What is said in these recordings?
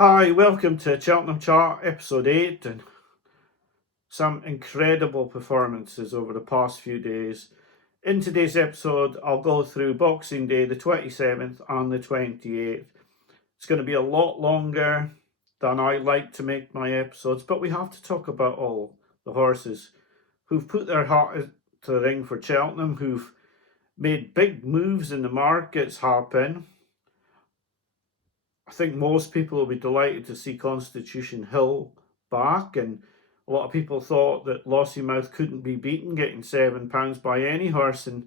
Hi, welcome to Cheltenham Chart, episode 8, and some incredible performances over the past few days. In today's episode, I'll go through Boxing Day, the 27th and the 28th. It's going to be a lot longer than I like to make my episodes, but we have to talk about all the horses who've put their heart to the ring for Cheltenham, who've made big moves in the markets happen. I think most people will be delighted to see Constitution Hill back, and a lot of people thought that Lossiemouth couldn't be beaten, getting £7 by any horse, and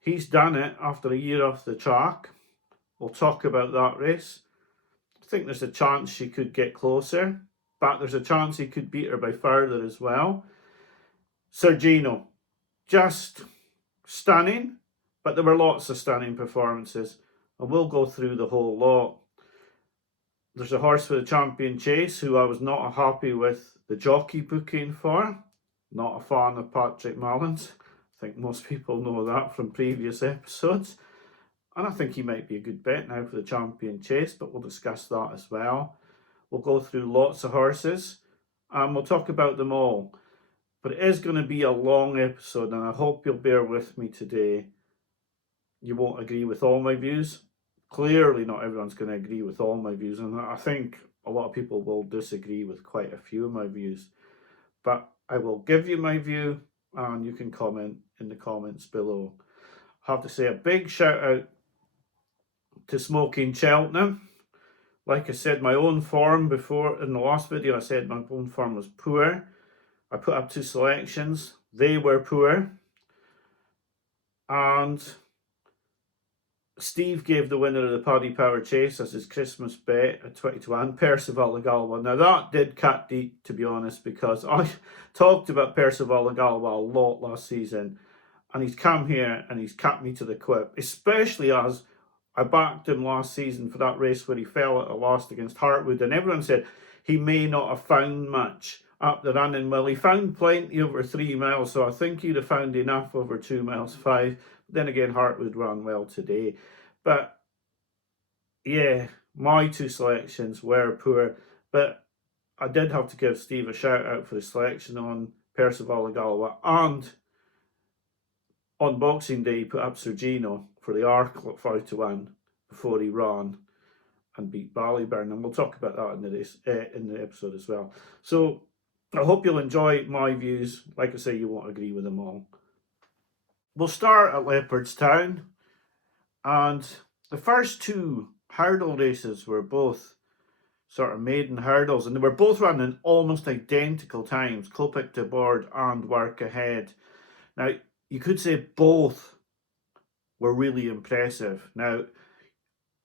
he's done it after a year off the track. We'll talk about that race. I think there's a chance she could get closer, but there's a chance he could beat her by further as well. Sir Gino, just stunning, but there were lots of stunning performances, and we'll go through the whole lot. There's a horse for the Champion Chase who I was not happy with the jockey booking for. Not a fan of Patrick Mallins. I think most people know that from previous episodes. And I think he might be a good bet now for the Champion Chase, but we'll discuss that as well. We'll go through lots of horses and we'll talk about them all. But it is going to be a long episode, and I hope you'll bear with me today. You won't agree with all my views. Clearly not everyone's going to agree with all my views, and I think a lot of people will disagree with quite a few of my views, but I will give you my view and you can comment in the comments below. I have to say a big shout out to Smoking Cheltenham. Like I said, my own form before, in the last video I said my own form was poor. I put up 2 selections, they were poor, and Steve gave the winner of the Paddy Power Chase as his Christmas bet at 20-1, Percival Galopin. Now that did cut deep, to be honest, because I talked about Percival Galopin a lot last season, and he's come here and he's cut me to the quick, especially as I backed him last season for that race where he fell at the last against Hartwood, and everyone said he may not have found much up the running. Well, he found plenty over 3 miles, so I think he'd have found enough over 2 miles 5. Then again, Hartwood ran well today. But yeah, my 2 selections were poor, but I did have to give Steve a shout out for his selection on Percival Galopin, and on Boxing Day he put up Sir Gino for the Arc 5-1 before he ran and beat Ballyburn, and we'll talk about that in the race, in the episode as well. So I hope you'll enjoy my views. Like I say, you won't agree with them all. We'll start at Leopardstown, and the first 2 hurdle races were both sort of maiden hurdles, and they were both running almost identical times, Copic to Board and Work Ahead. Now, you could say both were really impressive. Now,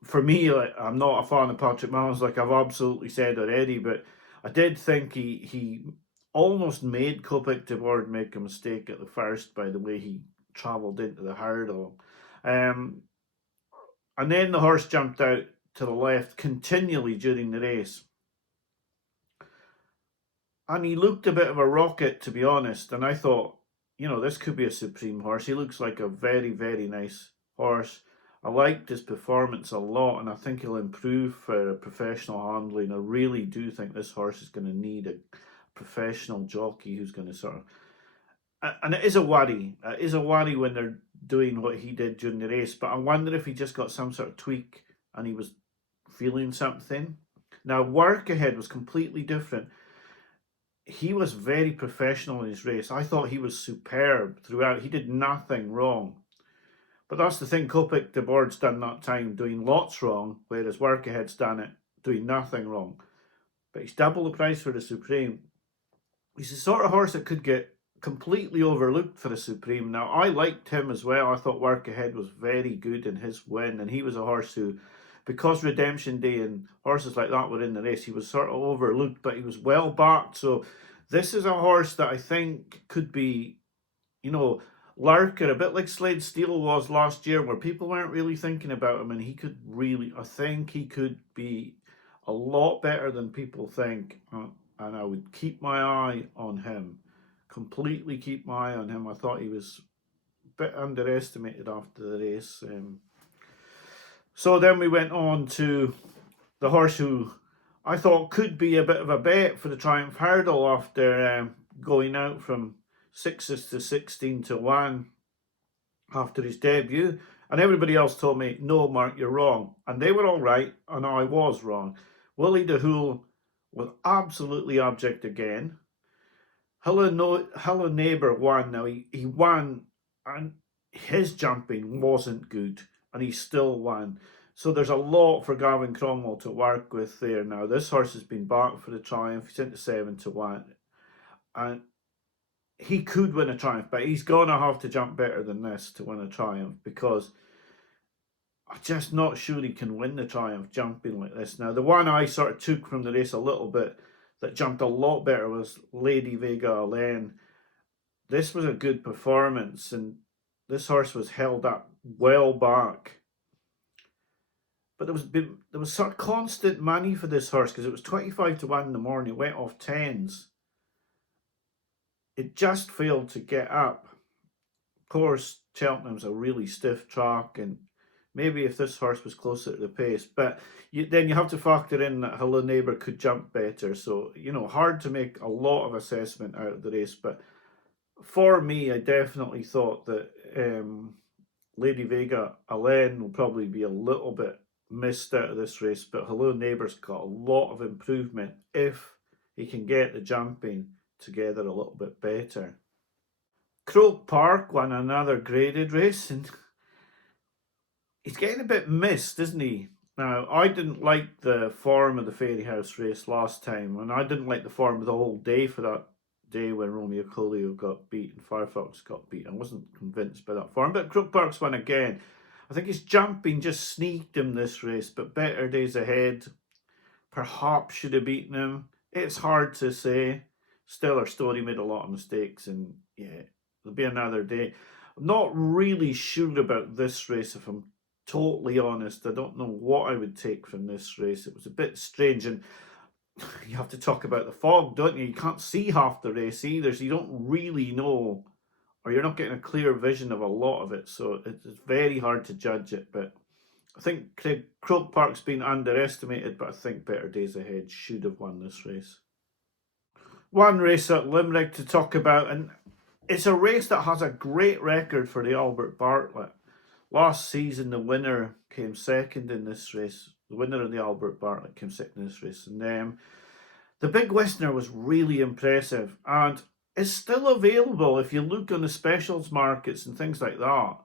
for me, I'm not a fan of Patrick Mallins, like I've absolutely said already, but I did think he almost made Copic to Board make a mistake at the first by the way he travelled into the hurdle. And then the horse jumped out to the left continually during the race. And he looked a bit of a rocket, to be honest. And I thought, this could be a supreme horse. He looks like a very, very nice horse. I liked his performance a lot, and I think he'll improve for professional handling. I really do think this horse is going to need a professional jockey who's going to sort of... And it is a worry. It is a worry when they're doing what he did during the race, but I wonder if he just got some sort of tweak and he was feeling something. Now, Work Ahead was completely different. He was very professional in his race. I thought he was superb throughout. He did nothing wrong. But that's the thing, Copic de Board's done that time doing lots wrong, whereas Work Ahead's done it doing nothing wrong. But he's double the price for the Supreme. He's the sort of horse that could get completely overlooked for the Supreme. Now, I liked him as well. I thought Work Ahead was very good in his win, and he was a horse who, because Redemption Day and horses like that were in the race, he was sort of overlooked, but he was well backed. So this is a horse that I think could be, lurker, a bit like Slade Steel was last year, where people weren't really thinking about him, and he could really, I think he could be a lot better than people think, and I would keep my eye on him. Completely keep my eye on him. I thought he was a bit underestimated after the race. So then we went on to the horse who I thought could be a bit of a bet for the Triumph Hurdle after going out from 6s to 16 to 1 after his debut. And everybody else told me, no, Mark, you're wrong. And they were all right, and I was wrong. Willie de Hoole was absolutely abject again. Hello Neighbour won. Now, he won, and his jumping wasn't good, and he still won. So there's a lot for Gavin Cromwell to work with there now. This horse has been backed for the Triumph. He's into 7 to 1. And he could win a Triumph, but he's going to have to jump better than this to win a Triumph, because I'm just not sure he can win the Triumph jumping like this. Now, the one I sort of took from the race a little bit that jumped a lot better was Lady Vega Allen. This was a good performance, and this horse was held up well back. But there was sort of constant money for this horse, because it was 25 to 1 in the morning. It went off 10s. It just failed to get up. Of course, Cheltenham's a really stiff track, and maybe if this horse was closer to the pace, but then you have to factor in that Hello Neighbour could jump better. So, hard to make a lot of assessment out of the race. But for me, I definitely thought that Lady Vega Allen will probably be a little bit missed out of this race, but Hello Neighbour's got a lot of improvement if he can get the jumping together a little bit better. Croke Park won another graded race, and he's getting a bit missed, isn't he? Now, I didn't like the form of the Fairyhouse race last time, and I didn't like the form of the whole day for that day when Romeo Colio got beat and Firefox got beat. I wasn't convinced by that form, but Croke Park's won again. I think his jumping just sneaked him this race, but better days ahead. Perhaps should have beaten him. It's hard to say. Stellar Story made a lot of mistakes, and yeah, there'll be another day. I'm not really sure about this race, if I'm totally honest. I don't know what I would take from this race. It was a bit strange, and you have to talk about the fog, don't you? You can't see half the race either, so you don't really know, or you're not getting a clear vision of a lot of it, so it's very hard to judge it. But I think Croke Park's been underestimated, but I think Better Days Ahead should have won this race. One race at Limerick to talk about, and it's a race that has a great record for the Albert Bartlett. Last season, the winner came second in this race. The winner of the Albert Bartlett came second in this race. And the Big Westerner was really impressive, and is still available if you look on the specials markets and things like that.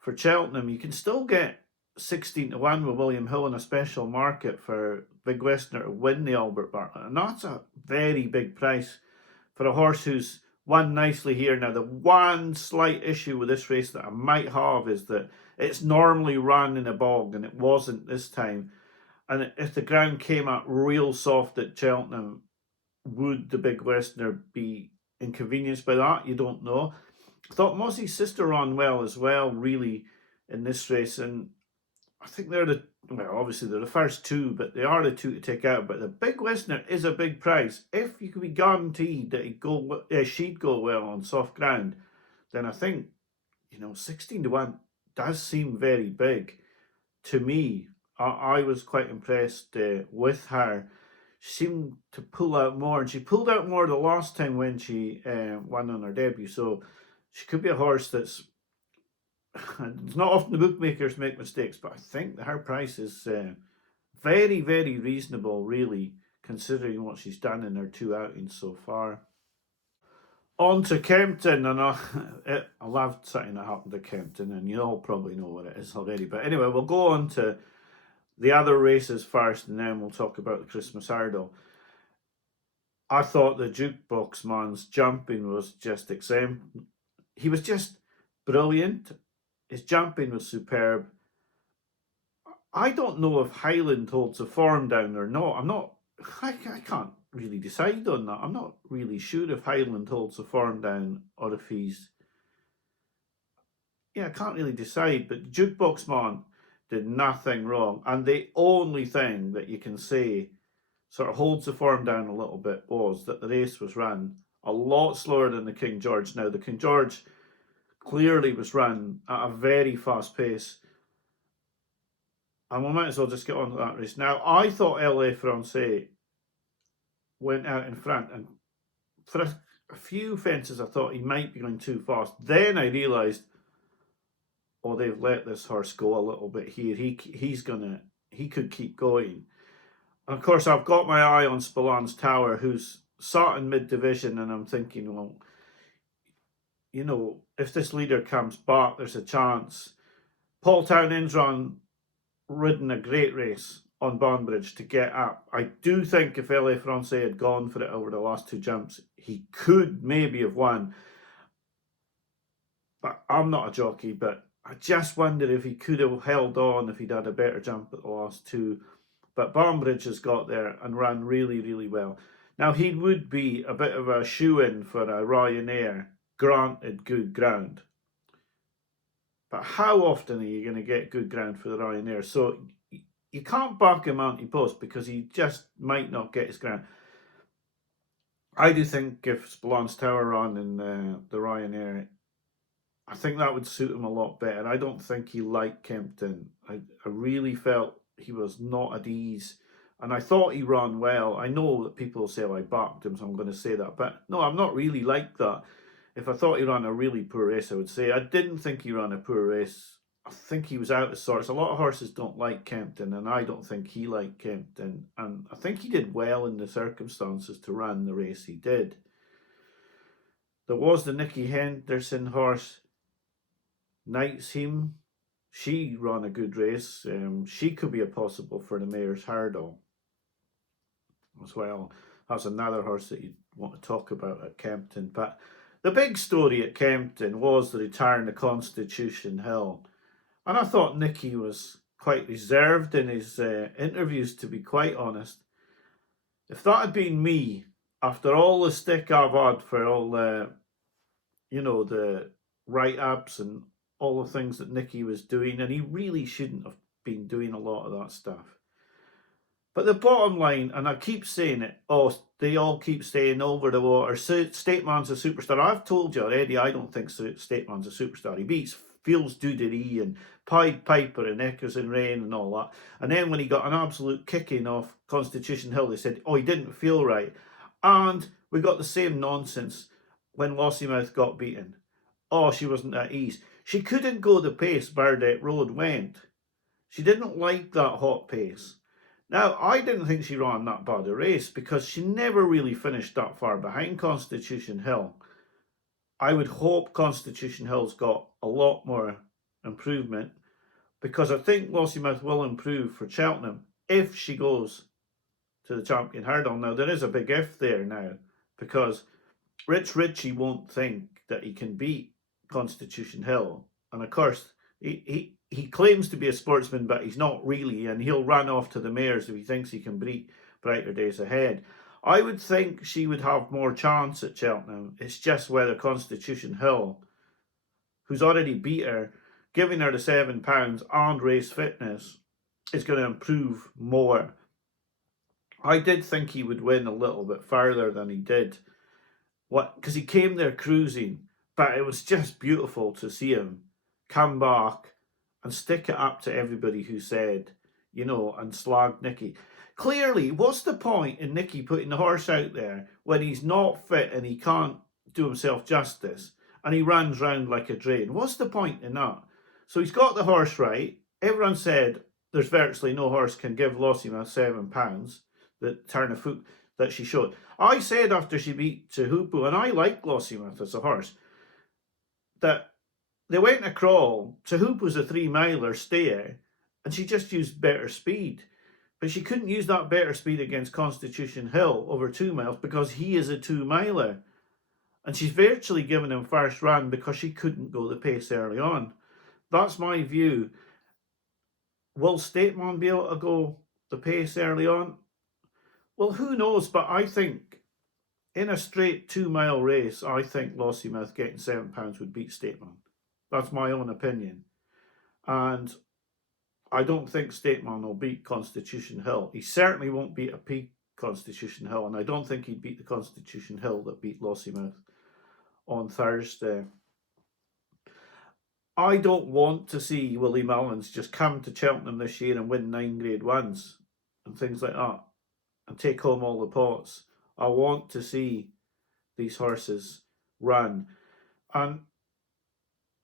For Cheltenham, you can still get 16 to 1 with William Hill in a special market for Big Westerner to win the Albert Bartlett. And that's a very big price for a horse who's won nicely here. Now, the one slight issue with this race that I might have is that it's normally run in a bog, and it wasn't this time. And if the ground came up real soft at Cheltenham, would the Big Westerner be inconvenienced by that? You don't know. I thought Mossie's Sister ran well as well, really, in this race. And I think obviously they're the first two, but they are the two to take out. But the Big Westerner is a big price. If you could be guaranteed that she'd go well on soft ground, then I think, 16 to 1 does seem very big to me. I was quite impressed with her. She seemed to pull out more, and she pulled out more the last time when she won on her debut. So she could be a horse that's it's not often the bookmakers make mistakes, but I think that her price is very, very reasonable, really, considering what she's done in her two outings so far. On to Kempton, and I loved something that happened to Kempton, and you all probably know what it is already. But anyway, we'll go on to the other races first, and then we'll talk about the Christmas Hurdle. I thought the Jukebox Man's jumping was just exemplary. He was just brilliant. His jumping was superb. I don't know if Highland holds the form down or not. I can't really decide on that. I'm not really sure if Highland holds the form down or if he's... I can't really decide, but Jukebox Man did nothing wrong. And the only thing that you can say sort of holds the form down a little bit was that the race was run a lot slower than the King George. Now, the King George clearly was run at a very fast pace, and we might as well just get on to that race. Now, I thought LA Francais went out in front, and for a few fences I thought he might be going too fast. Then I realised, oh, they've let this horse go a little bit here. He could keep going. And of course, I've got my eye on Spillane Tower, who's sat in mid-division, and I'm thinking, well, you know, if this leader comes back, there's a chance. Paul Townend's ridden a great race on Banbridge to get up. I do think if LA Francais had gone for it over the last two jumps, he could maybe have won. But I'm not a jockey, but I just wonder if he could have held on if he'd had a better jump at the last two. But Banbridge has got there and ran really, really well. Now, he would be a bit of a shoe-in for a Ryanair, granted good ground. But how often are you going to get good ground for the Ryanair? So you can't back him anti-post because he just might not get his ground. I do think if Spillane Tower ran in the Ryanair, I think that would suit him a lot better. I don't think he liked Kempton. I really felt he was not at ease. And I thought he ran well. I know that people say, I backed him, so I'm going to say that. But no, I'm not really like that. If I thought he ran a really poor race, I would say. I didn't think he ran a poor race. I think he was out of sorts. A lot of horses don't like Kempton, and I don't think he liked Kempton. And I think he did well in the circumstances to run the race he did. There was the Nicky Henderson horse, Knight's Hymn. She ran a good race. She could be a possible for the Mayor's Hurdle as well. That's another horse that you'd want to talk about at Kempton. But the big story at Kempton was the return of Constitution Hill. And I thought Nicky was quite reserved in his interviews, to be quite honest. If that had been me, after all the stick I've had for all the, the write-ups and all the things that Nicky was doing, and he really shouldn't have been doing a lot of that stuff. But the bottom line, and I keep saying it, they all keep staying over the water. Stateman's a superstar. I've told you already, I don't think Stateman's a superstar. He beats Fields Dudery and Pied Piper and Echoes and Rain and all that. And then when he got an absolute kicking off Constitution Hill, they said, he didn't feel right. And we got the same nonsense when Lossiemouth got beaten. She wasn't at ease. She couldn't go the pace Burdett Road went. She didn't like that hot pace. Now, I didn't think she ran that bad a race because she never really finished that far behind Constitution Hill. I would hope Constitution Hill's got a lot more improvement because I think Lossiemouth will improve for Cheltenham if she goes to the Champion Hurdle. Now, there is a big if there now because Rich Ritchie won't think that he can beat Constitution Hill. And of course, he claims to be a sportsman, but he's not really, and he'll run off to the mares if he thinks he can beat Brighter Days Ahead. I would think she would have more chance at Cheltenham. It's just whether Constitution Hill, who's already beat her, giving her the £7 and race fitness, is going to improve more. I did think he would win a little bit further than he did, because he came there cruising, but it was just beautiful to see him come back and stick it up to everybody who said, and slagged Nicky. Clearly, what's the point in Nicky putting the horse out there when he's not fit and he can't do himself justice and he runs round like a drain? What's the point in that? So he's got the horse right. Everyone said there's virtually no horse can give Lossiemouth £7, the turn of foot that she showed. I said after she beat Tehupu, and I like Lossiemouth as a horse, that they went a crawl. Tehupu's a 3-miler stayer, and she just used better speed. But she couldn't use that better speed against Constitution Hill over 2 miles because he is a 2-miler. And she's virtually given him first run because she couldn't go the pace early on. That's my view. Will Stateman be able to go the pace early on? Well, who knows, but I think in a straight 2-mile race, I think Lossiemouth getting £7 would beat Stateman. That's my own opinion. And I don't think Stateman will beat Constitution Hill. He certainly won't beat a peak Constitution Hill, and I don't think he'd beat the Constitution Hill that beat Lossiemouth on Thursday. I don't want to see Willie Mullins just come to Cheltenham this year and win 9 Grade 1s and things like that and take home all the pots. I want to see these horses run. And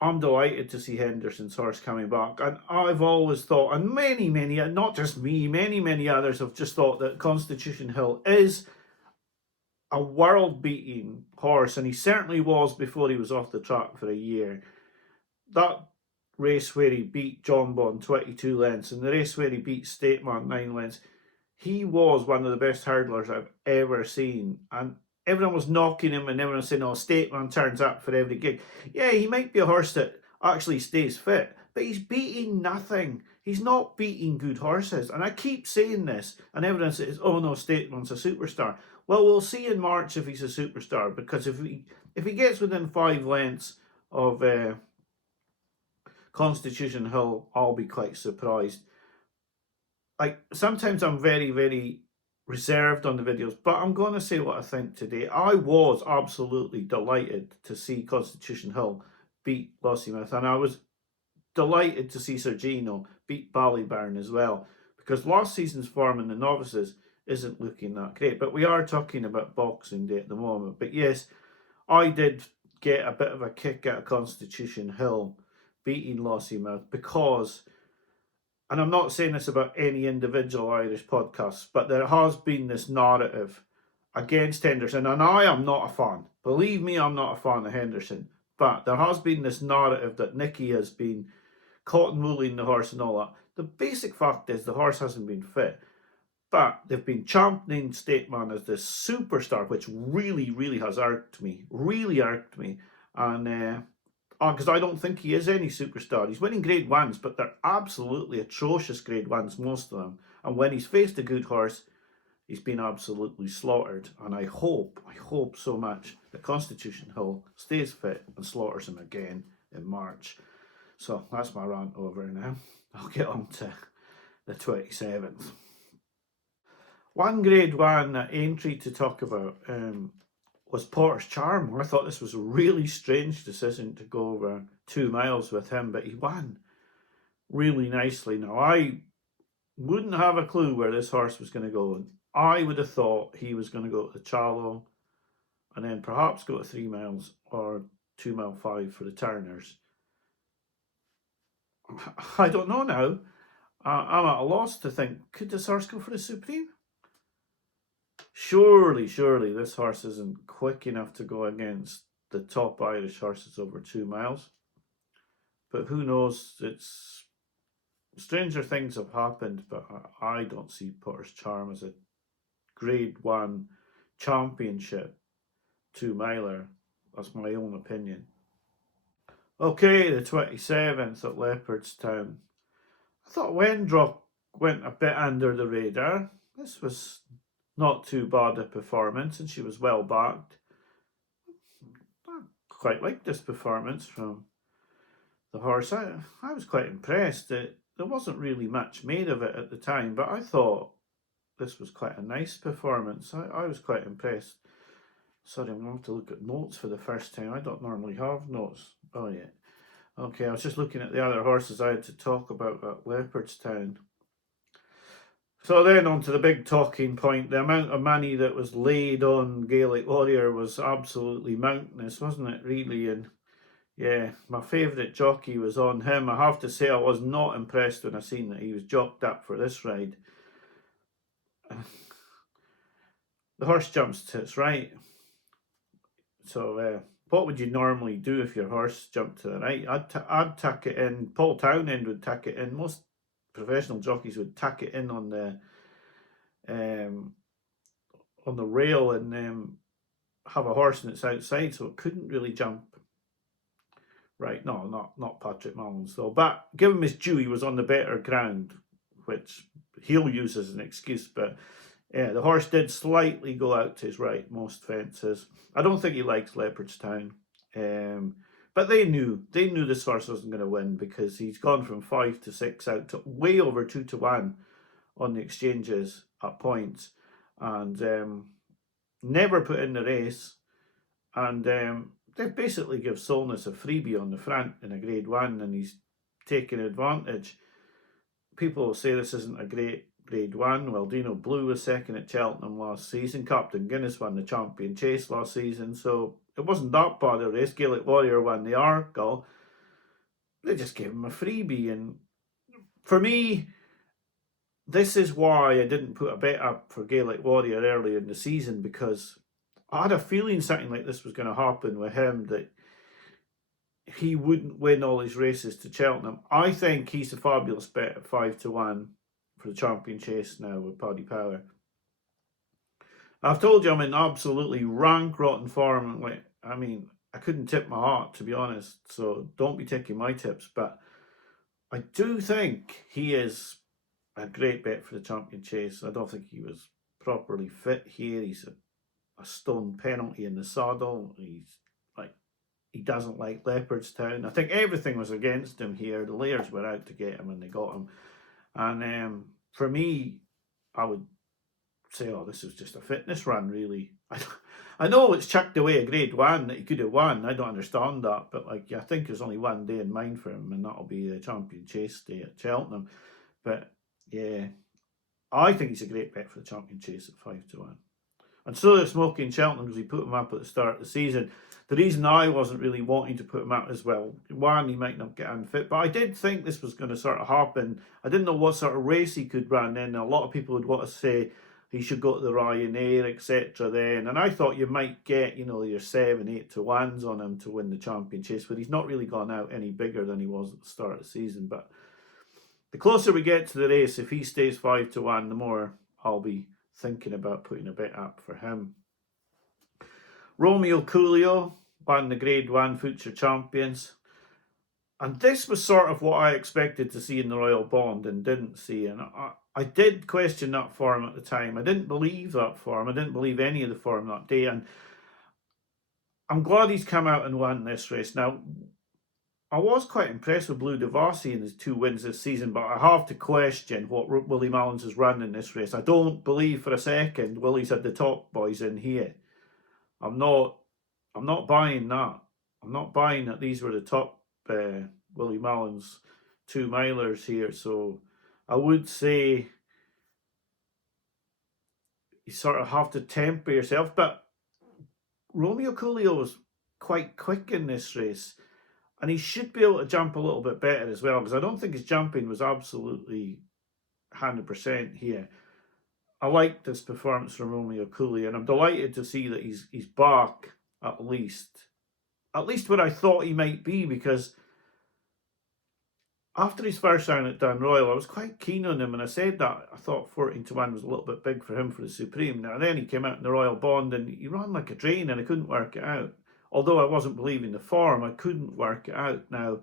I'm delighted to see Henderson's horse coming back. And I've always thought, and many, not just me, many others have just thought that Constitution Hill is a world-beating horse, and he certainly was before he was off the track for a year. That race where he beat John Bond 22 lengths, and the race where he beat Stateman 9 lengths, he was one of the best hurdlers I've ever seen. And everyone was knocking him, and everyone was saying, oh, Stateman turns up for every gig. Yeah, he might be a horse that actually stays fit, but he's beating nothing. He's not beating good horses. And I keep saying this, and everyone says, oh no, Stateman's a superstar. Well, we'll see in March if he's a superstar, because if he gets within 5 lengths of Constitution Hill, I'll be quite surprised. Like, sometimes I'm very reserved on the videos, but I'm going to say what I think today. I was absolutely delighted to see Constitution Hill beat Lossiemouth, and I was delighted to see Sir Gino beat Ballyburn as well, because last season's form in the novices isn't looking that great. But we are talking about Boxing Day at the moment. But yes, I did get a bit of a kick out of Constitution Hill beating Lossiemouth, because, and I'm not saying this about any individual Irish podcasts, but there has been this narrative against Henderson, and I am not a fan. Believe me, I'm not a fan of Henderson. But there has been this narrative that Nicky has been cotton wooling the horse and all that. The basic fact is the horse hasn't been fit. But they've been championing Stateman as this superstar, which really has irked me. Really irked me. And because I don't think he is any superstar. He's winning grade ones, but they're absolutely atrocious grade ones, most of them. And when he's faced a good horse, he's been absolutely slaughtered. And I hope so much that Constitution Hill stays fit and slaughters him again in March. So that's my rant over now. I'll get on to the 27th. One grade one entry to talk about was Porter's Charm. I thought this was a really strange decision to go over 2 miles with him, but he won really nicely. Now, I wouldn't have a clue where this horse was going to go. I would have thought he was going to go to the Challow and then perhaps go to 3 miles or 2 mile 5 for the Turners. I don't know now. I'm at a loss to think, could this horse go for the Supreme? Surely this horse isn't quick enough to go against the top Irish horses over 2 miles. But who knows? It's stranger things have happened, but I don't see Porter's Charm as a grade one championship 2 miler. That's my own opinion. Okay, the 27th at Leopardstown. I thought Wendrock went a bit under the radar. This was not too bad a performance, and she was well backed. I quite liked this performance from the horse. I was quite impressed. There wasn't really much made of it at the time, but I thought this was quite a nice performance. I was quite impressed. Sorry, I'm going to have to look at notes for the first time. I don't normally have notes. Oh, yeah. Okay, I was just looking at the other horses I had to talk about at Leopardstown. So then on to the big talking point. The amount of money that was laid on Gaelic Warrior was absolutely mountainous, wasn't it, really? And yeah, my favourite jockey was on him. I have to say I was not impressed when I seen that he was jocked up for this ride. The horse jumps to its right. So what would you normally do if your horse jumped to the right? I'd tuck it in. Paul Townend would tuck it in. Most professional jockeys would tuck it in on the rail and have a horse and it's outside, so it couldn't really jump. Right, no, not Patrick Mullins though. But give him his due, he was on the better ground, which he'll use as an excuse. But yeah, the horse did slightly go out to his right, most fences. I don't think he likes Leopardstown. But they knew this horse wasn't going to win, because he's gone from 5 to 6 out to way over 2 to 1 on the exchanges at points, and never put in the race. And they basically give Solness a freebie on the front in a grade one, and he's taking advantage. People will say this isn't a great Grade 1. Well, Dino Blue was second at Cheltenham last season. Captain Guinness won the Champion Chase last season. So it wasn't that bad a race. Gaelic Warrior won the Arkle. They just gave him a freebie. And for me, this is why I didn't put a bet up for Gaelic Warrior earlier in the season, because I had a feeling something like this was going to happen with him, that he wouldn't win all his races to Cheltenham. I think he's a fabulous bet at 5-1 for the Champion Chase now with Paddy Power. I've told you I'm in absolutely rank rotten form. I mean, I couldn't tip my heart, to be honest, so don't be taking my tips, but I do think he is a great bet for the Champion Chase. I don't think he was properly fit here. He's a stone penalty in the saddle. He doesn't like Leopardstown. I think everything was against him here. The layers were out to get him and they got him. And for me, I would say, this is just a fitness run, really. I know it's chucked away a Grade 1 that he could have won. I don't understand that. But I think there's only one day in mind for him, and that'll be the Champion Chase Day at Cheltenham. But yeah, I think he's a great bet for the Champion Chase at 5-1. And so they're smoking Cheltenham because we put him up at the start of the season. The reason I wasn't really wanting to put him up as well, one, he might not get unfit, but I did think this was going to sort of happen. I didn't know what sort of race he could run in. A lot of people would want to say he should go to the Ryanair, etc. then. And I thought you might get, your 7, 8-1s on him to win the Champion Chase, but he's not really gone out any bigger than he was at the start of the season. But the closer we get to the race, if he stays 5-1, the more I'll be thinking about putting a bet up for him. Romeo Coolio won the Grade 1 Future Champions. And this was sort of what I expected to see in the Royal Bond and didn't see. And I did question that form at the time. I didn't believe that form. I didn't believe any of the form that day. And I'm glad he's come out and won this race. Now, I was quite impressed with Blue Devassi in his 2 wins this season, but I have to question what Willie Mullins has run in this race. I don't believe for a second Willie's had the top boys in here. I'm not buying that. I'm not buying that these were the top Willie Mullins 2 milers here. So I would say you sort of have to temper yourself. But Romeo Coolio was quite quick in this race, and he should be able to jump a little bit better as well, because I don't think his jumping was absolutely 100% here. I like this performance from Romeo Coolio, and I'm delighted to see that he's back at least where I thought he might be, because after his first round at Down Royal, I was quite keen on him, and I said that I thought 14-1 was a little bit big for him for the Supreme. Now then he came out in the Royal Bond and he ran like a train, and I couldn't work it out. Although I wasn't believing the form, I couldn't work it out. Now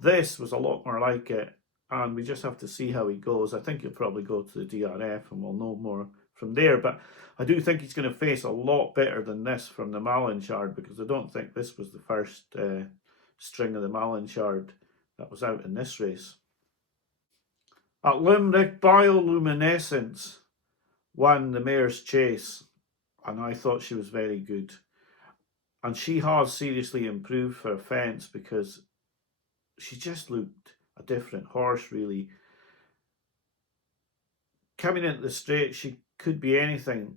this was a lot more like it, and we just have to see how he goes. I think he'll probably go to the DRF and we'll know more from there. But I do think he's going to face a lot better than this from the Malinchard, because I don't think this was the first string of the Malinchard that was out in this race. At Limerick, Bioluminescence won the Mare's Chase, and I thought she was very good. And she has seriously improved for a fence, because she just looked a different horse, really. Coming into the straight, she could be anything.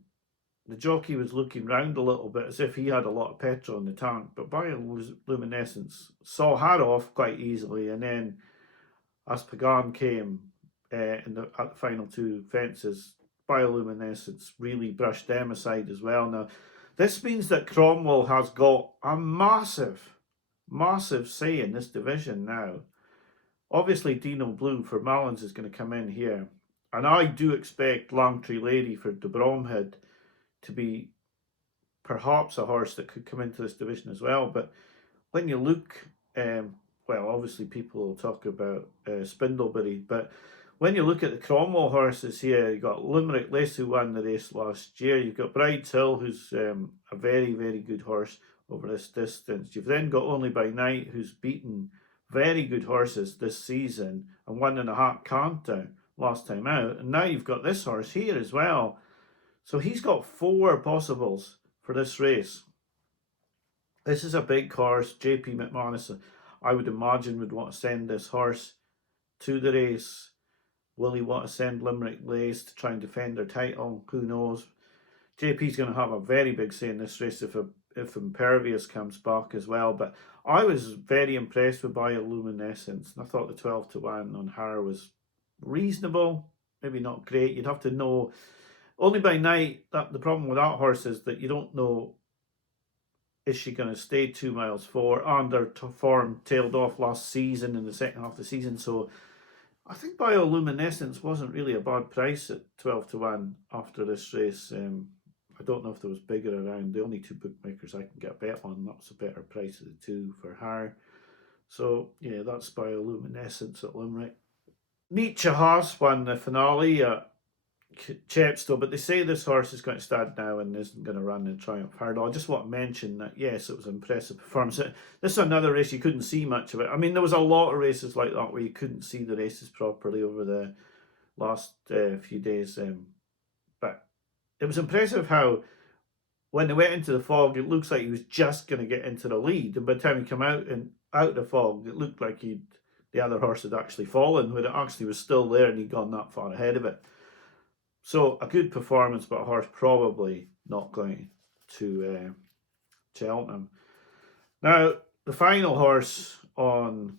The jockey was looking round a little bit as if he had a lot of petrol in the tank, but Bioluminescence saw her off quite easily, and then as Pagan came at the final 2 fences, Bioluminescence really brushed them aside as well. Now, this means that Cromwell has got a massive say in this division now. Obviously, Dino Blue for Mullins is going to come in here, and I do expect Langtree Lady for De Bromhead to be perhaps a horse that could come into this division as well. But when you look, obviously people will talk about Spindlebury, but when you look at the Cromwell horses here, you've got Limerick Lace, who won the race last year. You've got Bride's Hill, who's a very, very good horse over this distance. You've then got Only by Night, who's beaten very good horses this season and won in a Hat Canter last time out. And now you've got this horse here as well. So he's got 4 possibles for this race. This is a big horse. JP McManus, I would imagine, would want to send this horse to the race. Will he want to send Limerick Lace to try and defend their title? Who knows? JP's going to have a very big say in this race if Impervious comes back as well. But I was very impressed with Bioluminescence, and I thought the 12-1 on her was reasonable, maybe not great. You'd have to know only by night. That the problem with that horse is that you don't know, is she going to stay 2 miles forward, and her form tailed off last season in the second half of the season. So I think Bioluminescence wasn't really a bad price at 12-1 after this race. I don't know if there was bigger around. The only two bookmakers I can get a bet on, that's a better price of the two for her. So yeah, that's Bioluminescence at Limerick. Nietzsche Horse won the finale at Chepstow, but they say this horse is going to stand now and isn't going to run the Triumph Hurdle. I just want to mention that, yes, it was an impressive performance. This is another race you couldn't see much of it. I mean, there was a lot of races like that where you couldn't see the races properly over the last few days. But it was impressive how when they went into the fog, it looks like he was just going to get into the lead. And by the time he came out of the fog, it looked like the other horse had actually fallen, when it actually was still there and he'd gone that far ahead of it. So a good performance, but a horse probably not going to Cheltenham. Now, the final horse on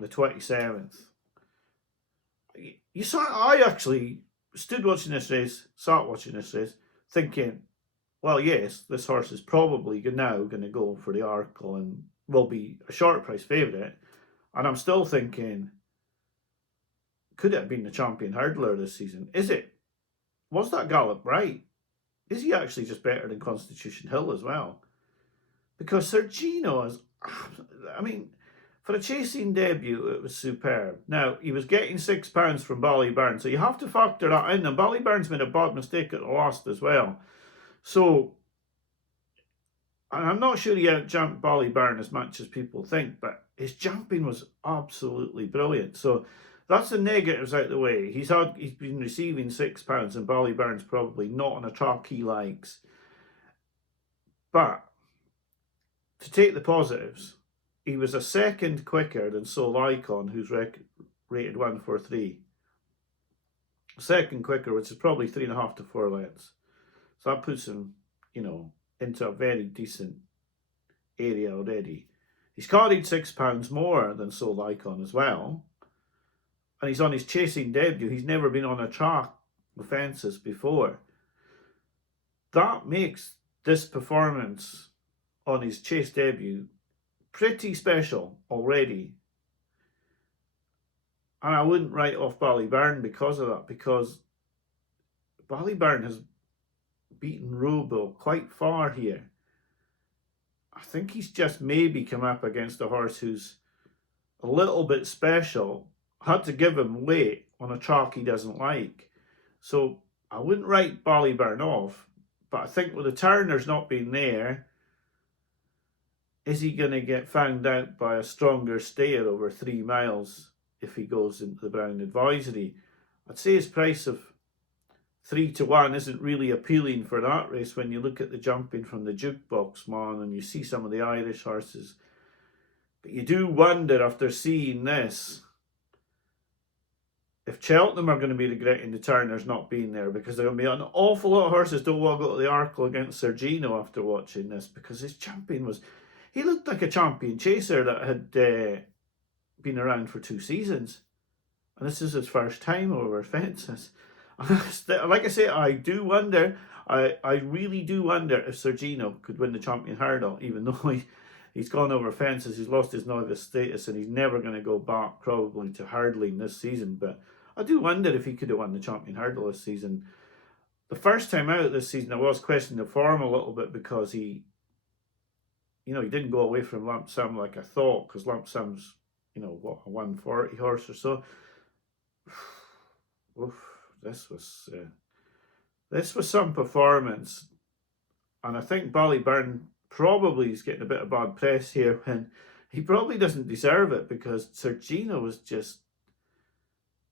the 27th. I actually stood watching this race, sat watching this race, thinking, well, yes, this horse is probably now going to go for the Arkle and will be a short price favourite. And I'm still thinking, could it have been the champion hurdler this season? Was that gallop right? Is he actually just better than Constitution Hill as well? Because Sir Gino is, I mean, for a chasing debut, it was superb. Now, he was getting £6 from Ballyburn, so you have to factor that in. And Ballyburn's made a bad mistake at the last as well. So, and I'm not sure he outjumped Ballyburn as much as people think, but his jumping was absolutely brilliant. So that's the negatives out of the way. He's been receiving £6, and Ballyburn's probably not on a track he likes. But to take the positives, he was a second quicker than Soul Icon, who's rated 143. Second quicker, which is probably 3.5 to 4 lengths. So that puts him, into a very decent area already. He's carried £6 more than Soul Icon as well. And he's on his chasing debut. He's never been on a track with fences before. That makes this performance on his chase debut pretty special already. And I wouldn't write off Ballyburn because of that, because Ballyburn has beaten Robo quite far here. I think he's just maybe come up against a horse who's a little bit special. Had to give him weight on a track he doesn't like. So I wouldn't write Ballyburn off, but I think with the Turners not being there, is he going to get found out by a stronger stayer over 3 miles if he goes into the Brown Advisory? I'd say his price of 3-1 isn't really appealing for that race when you look at the jumping from the jukebox man and you see some of the Irish horses. But you do wonder, after seeing this, if Cheltenham are going to be regretting the Turners not being there, because there are going to be an awful lot of horses don't want to go to the Arkle against Sir Gino after watching this, because his champion he looked like a champion chaser that had been around for 2 seasons. And this is his first time over fences. Like I say, I do wonder, I really do wonder if Sir Gino could win the champion hurdle, even though he's gone over fences, he's lost his novice status, and he's never going to go back probably to hurdling this season. But I do wonder if he could have won the champion hurdle this season. The first time out this season, I was questioning the form a little bit, because he didn't go away from Lump Sum like I thought, because Lump Sum's, a 140 horse or so. Oof, this was some performance. And I think Ballyburn probably is getting a bit of bad press here, when he probably doesn't deserve it, because Sir Gino was just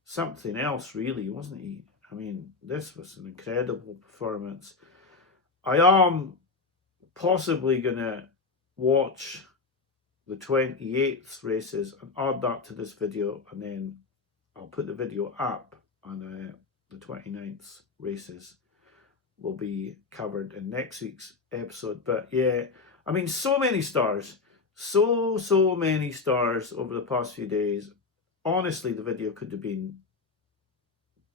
something else, really, wasn't he? I mean, this was an incredible performance. I am possibly going to watch the 28th races and add that to this video, and then I'll put the video up on the 29th races will be covered in next week's episode. But yeah, I mean, so many stars, so many stars over the past few days. Honestly, the video could have been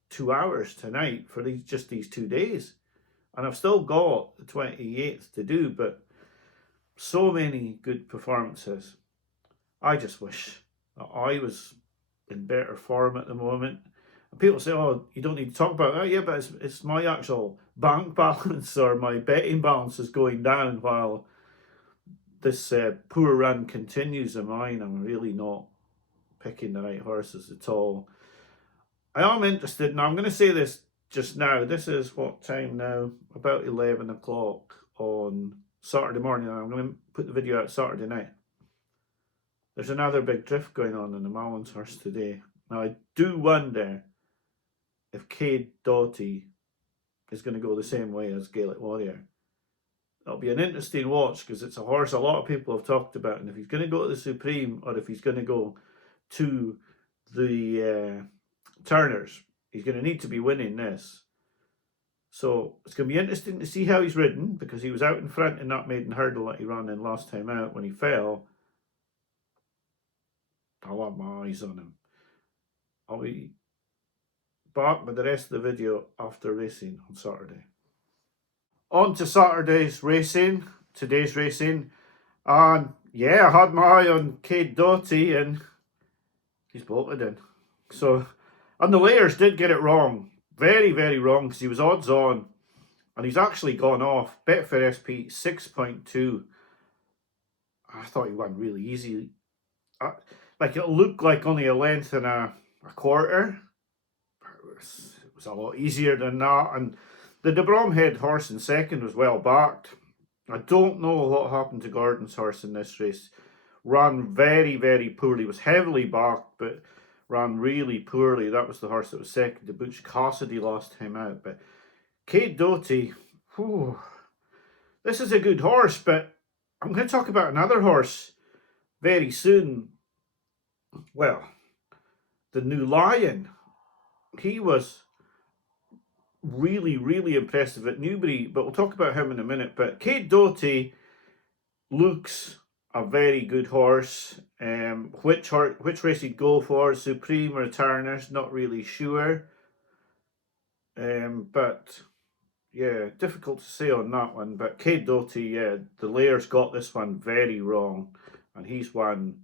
2 hours tonight for just these 2 days, and I've still got the 28th to do. But so many good performances. I just wish that I was in better form at the moment. And people say, "Oh, you don't need to talk about that." Yeah, but it's my actual bank balance or my betting balance is going down while this poor run continues of mine. I'm really not picking the right horses at all. I am interested, and I'm going to say this just now. This is what time now? About 11 o'clock on Saturday morning. I'm going to put the video out Saturday night. There's another big drift going on in the Mallinshurst today. Now, I do wonder if Cade Doughty is going to go the same way as Gaelic Warrior. It'll be an interesting watch because it's a horse a lot of people have talked about, and if he's going to go to the Supreme or if he's going to go to the Turners, he's going to need to be winning this. So it's going to be interesting to see how he's ridden, because he was out in front in that maiden hurdle that he ran in last time out. When he fell, I'll have my eyes on him. I'll be back with the rest of the video after racing on Saturday. On to Saturday's racing, today's racing, and yeah, I had my eye on Cade Doughty and he's bolted in. So, and the layers did get it wrong, very wrong, because he was odds on and he's actually gone off. Betfair SP 6.2. I thought he won really easy. Like it looked like only a length and a quarter. It was a lot easier than that, and the De Bromhead horse in second was well backed. I don't know what happened to Gordon's horse in this race. Ran very poorly, was heavily backed, but ran really poorly. That was the horse that was second to Butch Cassidy last time out. But Cade Doughty, this is a good horse, but I'm going to talk about another horse very soon. Well, the New Lion. He was really impressive at Newbury, but we'll talk about him in a minute. But Cade Doughty looks a very good horse. Which race he'd go for, Supreme or Turners, not really sure. But yeah, difficult to say on that one. But Cade Doughty, yeah, the layers got this one very wrong, and he's won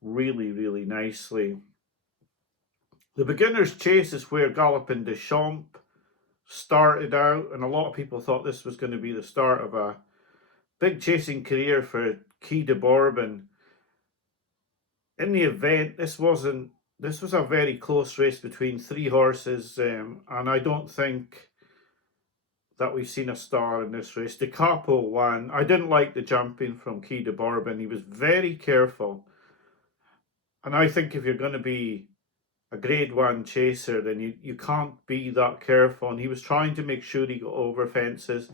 really nicely. The beginner's chase is where Galopin de Champ started out, and a lot of people thought this was going to be the start of a big chasing career for Key de Bourbon. In the event, this was a very close race between three horses, and I don't think that we've seen a star in this race. De Capo won. I didn't like the jumping from Key de Bourbon. He was very careful, and I think if you're going to be a grade one chaser, then you can't be that careful, and he was trying to make sure he got over fences,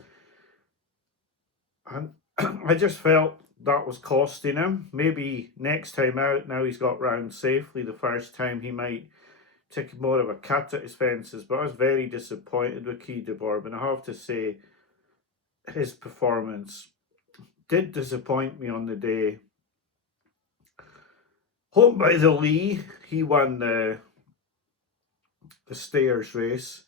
and I just felt that was costing him. Maybe next time out, now he's got round safely, the first time he might take more of a cut at his fences. But I was very disappointed with Key de Bourbon. I have to say his performance did disappoint me on the day. Home by the Lee, he won the stairs race,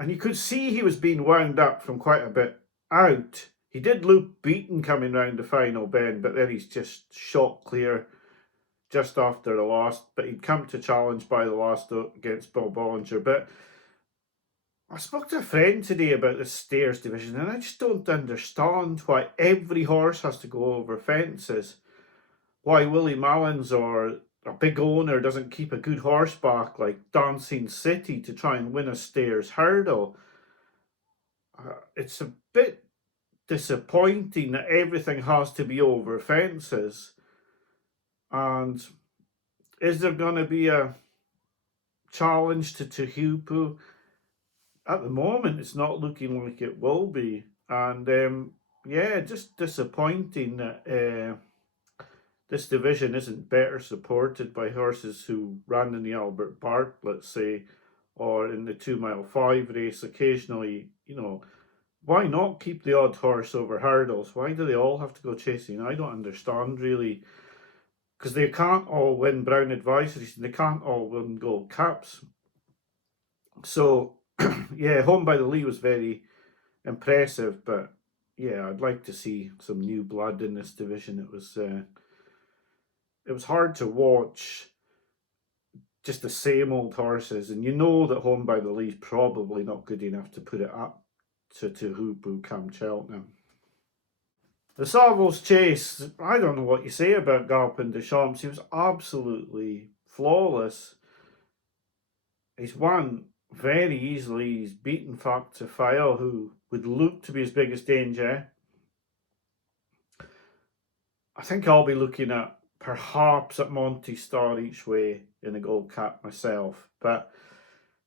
and you could see he was being wound up from quite a bit out. He did look beaten coming round the final bend, but then he's just shot clear just after the last. But he'd come to challenge by the last against Bill Bollinger. But I spoke to a friend today about the stairs division, and I just don't understand why every horse has to go over fences. Why Willie Mullins or a big owner doesn't keep a good horse back like Dancing City to try and win a stairs hurdle. It's a bit disappointing that everything has to be over fences. And is there going to be a challenge to Tehupu? At the moment, it's not looking like it will be. And yeah, just disappointing that the this division isn't better supported by horses who ran in the Albert Park, let's say, or in the 2 Mile 5 race occasionally, why not keep the odd horse over hurdles? Why do they all have to go chasing? I don't understand really, because they can't all win Brown advisories and they can't all win Gold Caps. So, yeah, Home by the Lee was very impressive, but yeah, I'd like to see some new blood in this division. It was hard to watch just the same old horses, and that Home by the Lee is probably not good enough to put it up to Hoop Cam Cheltenham. The Savills Chase, I don't know what you say about Galopin de Champs. He was absolutely flawless. He's won very easily. He's beaten Factor File, who would look to be his biggest danger. I think I'll be looking at perhaps at Monty Star each way in the Gold Cap myself, but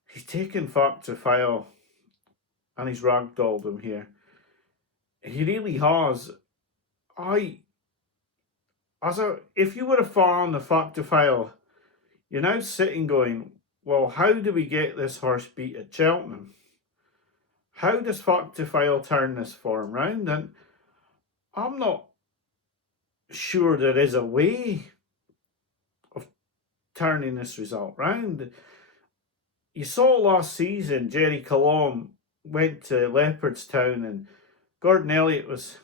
he's taken Factor File and he's ragdolled him here. He really has. If you were a fan of Factor File, you're now sitting going, well, how do we get this horse beat at Cheltenham? How does Factor File turn this form round? And I'm not sure there is a way of turning this result round. You saw last season, Jerry Colomb went to Leopardstown and Gordon Elliott was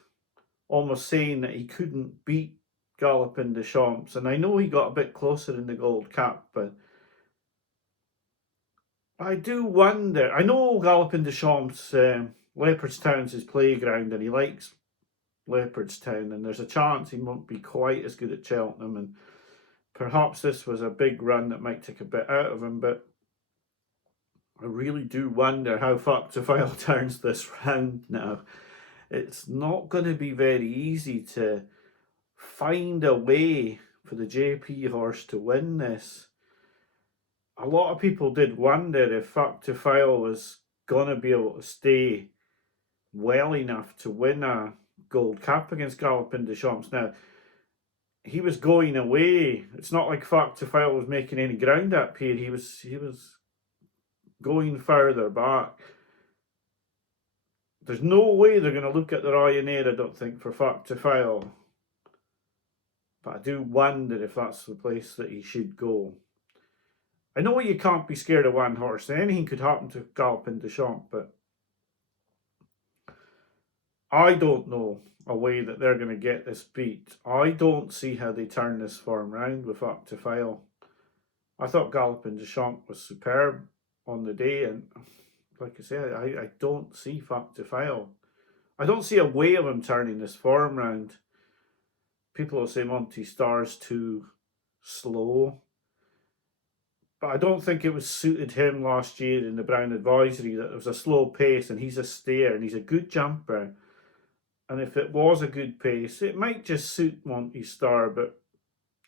almost saying that he couldn't beat Galopin de Champs. And I know he got a bit closer in the Gold Cap, but I do wonder. I know Galopin de Champs, Leopardstown's his playground, and he likes Leopardstown, and there's a chance he won't be quite as good at Cheltenham, and perhaps this was a big run that might take a bit out of him, but I really do wonder how Factor File turns this round now. It's not going to be very easy to find a way for the JP horse to win this. A lot of people did wonder if Factor File was going to be able to stay well enough to win a Gold Cap against Galopin de Champs. Now, he was going away. It's not like Factor File was making any ground up here. He was going further back. There's no way they're going to look at the Ryanair, I don't think, for Factor File. But I do wonder if that's the place that he should go. I know you can't be scared of one horse. Anything could happen to Galopin de Champs, but I don't know a way that they're going to get this beat. I don't see how they turn this form round with Factor File. I thought Galopin de Champs was superb on the day, and like I said, I don't see Factor File. I don't see a way of him turning this form round. People will say Monty Star's too slow, but I don't think it was suited him last year in the Brown Advisory that it was a slow pace, and he's a stayer and he's a good jumper. And if it was a good pace, it might just suit Monty Star. But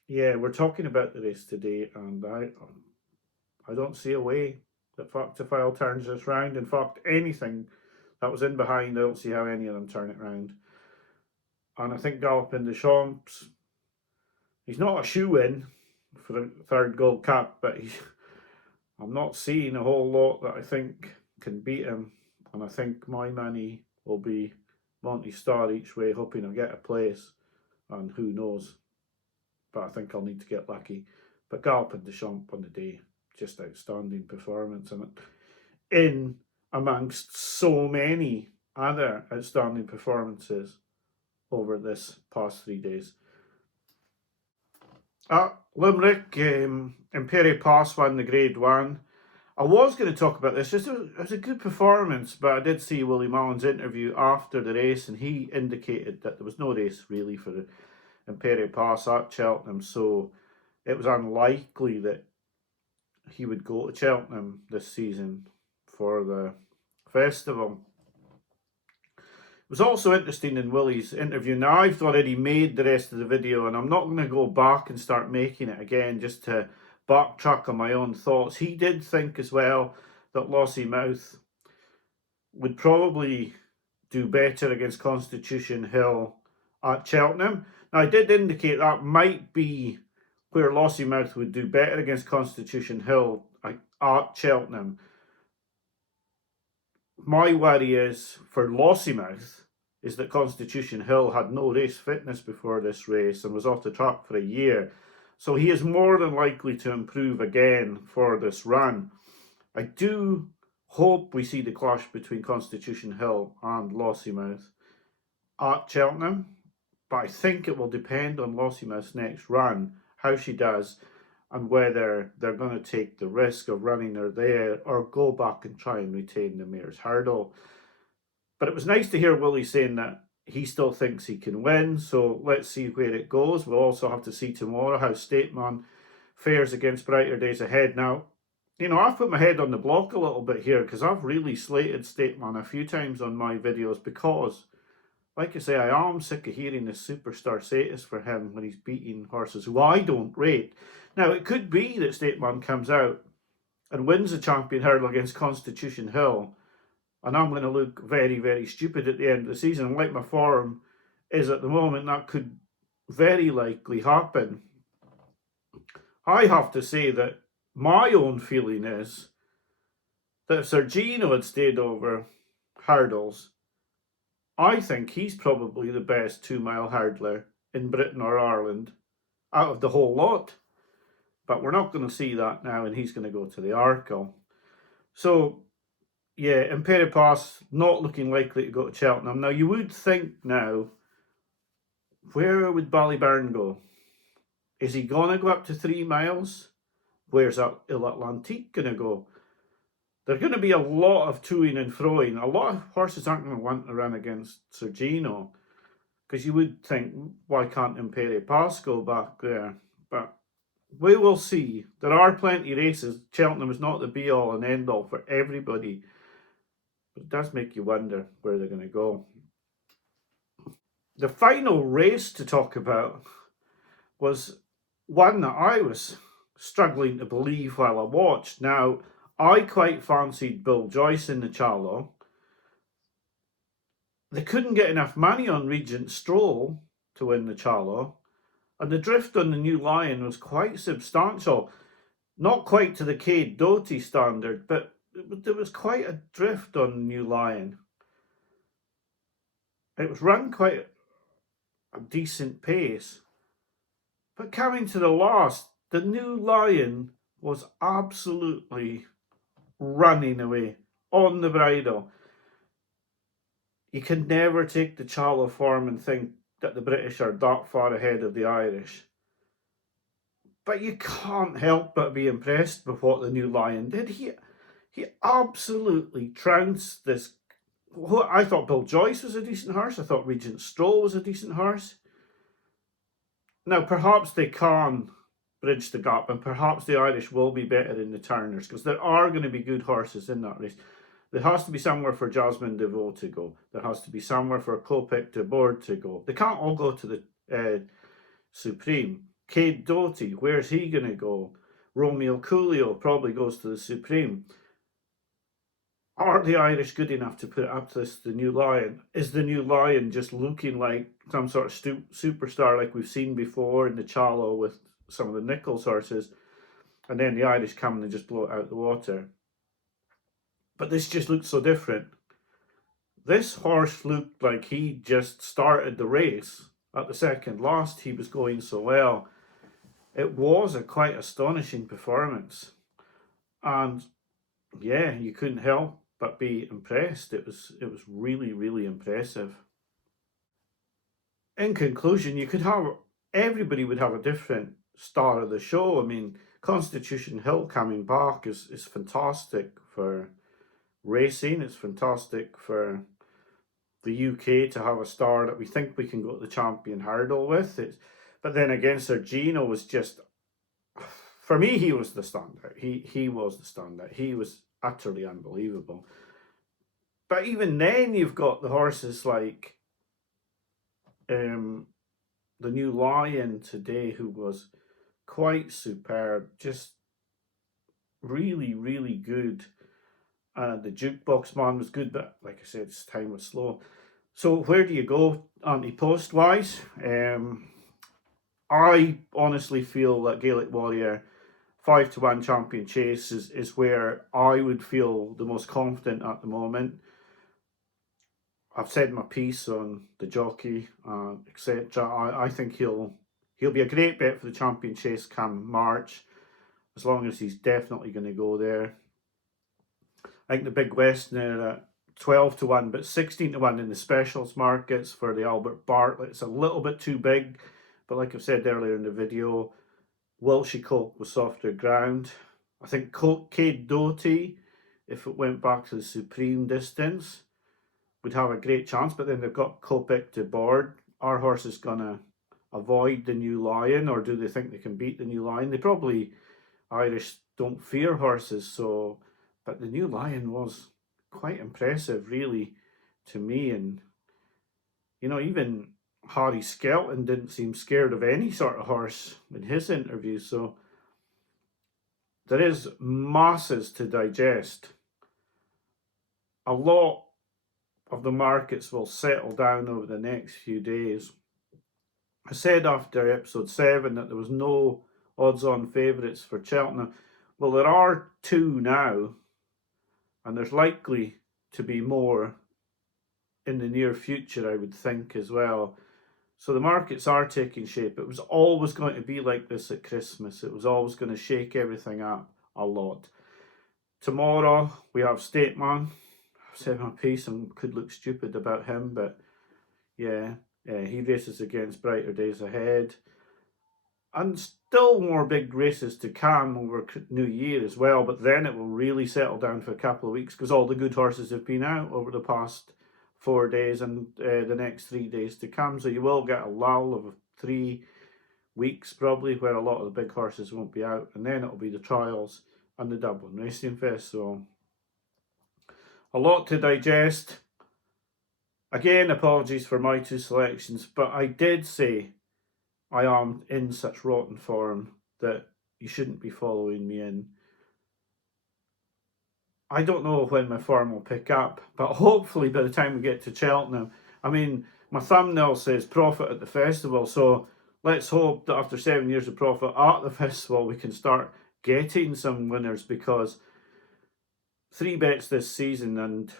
yeah, we're talking about the race today, and I don't see a way that Factor File turns this round. In fact, anything that was in behind, I don't see how any of them turn it round. And I think Galopin de Champs, he's not a shoe-in for the third Gold Cap, but I'm not seeing a whole lot that I think can beat him. And I think my money will be Monty Star each way, hoping I'll get a place. And who knows? But I think I'll need to get lucky. But Galopin de Champs on the day, just outstanding performance. And in amongst so many other outstanding performances over this past 3 days. At Limerick, Imperial Pass won the Grade 1. I was going to talk about this. It was a good performance, but I did see Willie Mullen's interview after the race, and he indicated that there was no race really for the Imperial Pass at Cheltenham, so it was unlikely that he would go to Cheltenham this season for the festival. It was also interesting in Willie's interview. Now, I've already made the rest of the video, and I'm not going to go back and start making it again just to backtrack on my own thoughts. He did think as well that Lossiemouth would probably do better against Constitution Hill at Cheltenham. Now, I did indicate that might be where Lossiemouth would do better against Constitution Hill at Cheltenham. My worry is for Lossiemouth is that Constitution Hill had no race fitness before this race and was off the track for a year. So he is more than likely to improve again for this run. I do hope we see the clash between Constitution Hill and Lossiemouth at Cheltenham, but I think it will depend on Lossiemouth's next run, how she does, and whether they're going to take the risk of running her there or go back and try and retain the Mayor's Hurdle. But it was nice to hear Willie saying that he still thinks he can win, so let's see where it goes. We'll also have to see tomorrow how Stateman fares against Brighter Days Ahead. Now, you know, I've put my head on the block a little bit here because I've really slated Stateman a few times on my videos because, like I say, I am sick of hearing this superstar status for him when he's beating horses who I don't rate. Now, it could be that Stateman comes out and wins the champion hurdle against Constitution Hill, and I'm going to look very, very stupid at the end of the season. Like my form is at the moment, that could very likely happen. I have to say that my own feeling is that if Sir Gino had stayed over hurdles, I think he's probably the best 2 mile hurdler in Britain or Ireland out of the whole lot. But we're not going to see that now, and he's going to go to the Arkle. So, yeah, Imperial Pass not looking likely to go to Cheltenham. Now, you would think now, where would Ballyburn go? Is he going to go up to 3 miles? Where's that Il Atlantique going to go? There's going to be a lot of toing and froing. A lot of horses aren't going to want to run against Sir Gino, because you would think, why can't Imperial Pass go back there? But we will see. There are plenty of races. Cheltenham is not the be-all and end-all for everybody. But it does make you wonder where they're going to go. The final race to talk about was one that I was struggling to believe while I watched. Now, I quite fancied Bill Joyce in the Challow. They couldn't get enough money on Regent Stroll to win the Challow, and the drift on the New Lion was quite substantial. Not quite to the Cade Doty standard, but there was quite a drift on the New Lion. It was run quite a decent pace. But coming to the last, the New Lion was absolutely running away on the bridle. You can never take the Challow form and think that the British are that far ahead of the Irish. But you can't help but be impressed with what the New Lion did. He absolutely trounced this. I thought Bill Joyce was a decent horse. I thought Regent Stroll was a decent horse. Now, perhaps they can bridge the gap, and perhaps the Irish will be better in the Turners, because there are going to be good horses in that race. There has to be somewhere for Jasmine DeVoe to go. There has to be somewhere for Kopek de Board to go. They can't all go to the Supreme. Cade Doty, where's he going to go? Romeo Coolio probably goes to the Supreme. Are the Irish good enough to put it up to this, the New Lion? Is the New Lion just looking like some sort of superstar like we've seen before in the Challow with some of the Nichols horses, and then the Irish come and just blow it out the water? But this just looked so different. This horse looked like he just started the race at the second last. He was going so well. It was a quite astonishing performance. And yeah, you couldn't help but be impressed. It was really, really impressive. In conclusion, everybody would have a different star of the show. I mean, Constitution Hill coming back is fantastic for racing. It's fantastic for the UK to have a star that we think we can go to the champion hurdle with. But then again, Sir Gino was just, for me, he was the standout. He was the standout. He was utterly unbelievable. But even then, you've got the horses like the New Lion today, who was quite superb, just really, really good. The Jukebox Man was good, but like I said, his time was slow. So where do you go anti-post wise? I honestly feel that Gaelic Warrior 5-1 Champion Chase is where I would feel the most confident at the moment. I've said my piece on the jockey, etc. I think he'll be a great bet for the Champion Chase come March, as long as he's definitely going to go there. I think the Big Westerner at 12-1, but 16-1 in the specials markets for the Albert Bartlett. It's a little bit too big, but like I've said earlier in the video, will she cope with softer ground? I think Cade Doty, if it went back to the Supreme distance, would have a great chance, but then they've got Copic to board. Our horse is going to avoid the New Lion, or do they think they can beat the New Lion? They probably, Irish don't fear horses, so, but the New Lion was quite impressive, really, to me. And, you know, even Harry Skelton didn't seem scared of any sort of horse in his interview, so there is masses to digest. A lot of the markets will settle down over the next few days. I said after episode 7 that there was no odds-on favourites for Cheltenham. Well, there are 2 now, and there's likely to be more in the near future, I would think, as well. So the markets are taking shape. It was always going to be like this at Christmas. It was always going to shake everything up a lot. Tomorrow we have Stateman. I've said my piece and could look stupid about him, but yeah, he races against Brighter Days Ahead. And still more big races to come over New Year as well, but then it will really settle down for a couple of weeks because all the good horses have been out over the past 4 days and the next 3 days to come. So you will get a lull of 3 weeks probably where a lot of the big horses won't be out, and then it'll be the trials and the Dublin Racing Fest. So a lot to digest. Again, apologies for my 2 selections, but I did say I am in such rotten form that you shouldn't be following me in. I don't know when my form will pick up, but hopefully by the time we get to Cheltenham. I mean, my thumbnail says profit at the festival, so let's hope that after 7 years of profit at the festival we can start getting some winners, because 3 bets this season and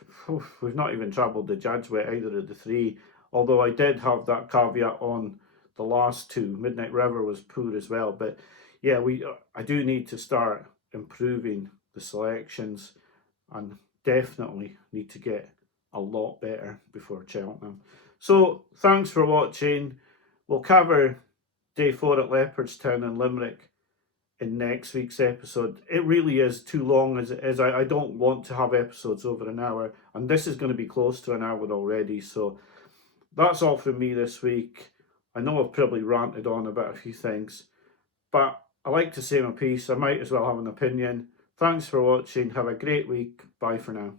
we've not even troubled the judge with either of the 3, although I did have that caveat on the last 2. Midnight River was poor as well, but yeah, I do need to start improving the selections and definitely need to get a lot better before Cheltenham. So thanks for watching. We'll cover day 4 at Leopardstown and Limerick in next week's episode. It really is too long as it is. I don't want to have episodes over an hour, and this is going to be close to an hour already. So that's all from me this week. I know I've probably ranted on about a few things, but I like to say my piece. I might as well have an opinion. Thanks for watching. Have a great week. Bye for now.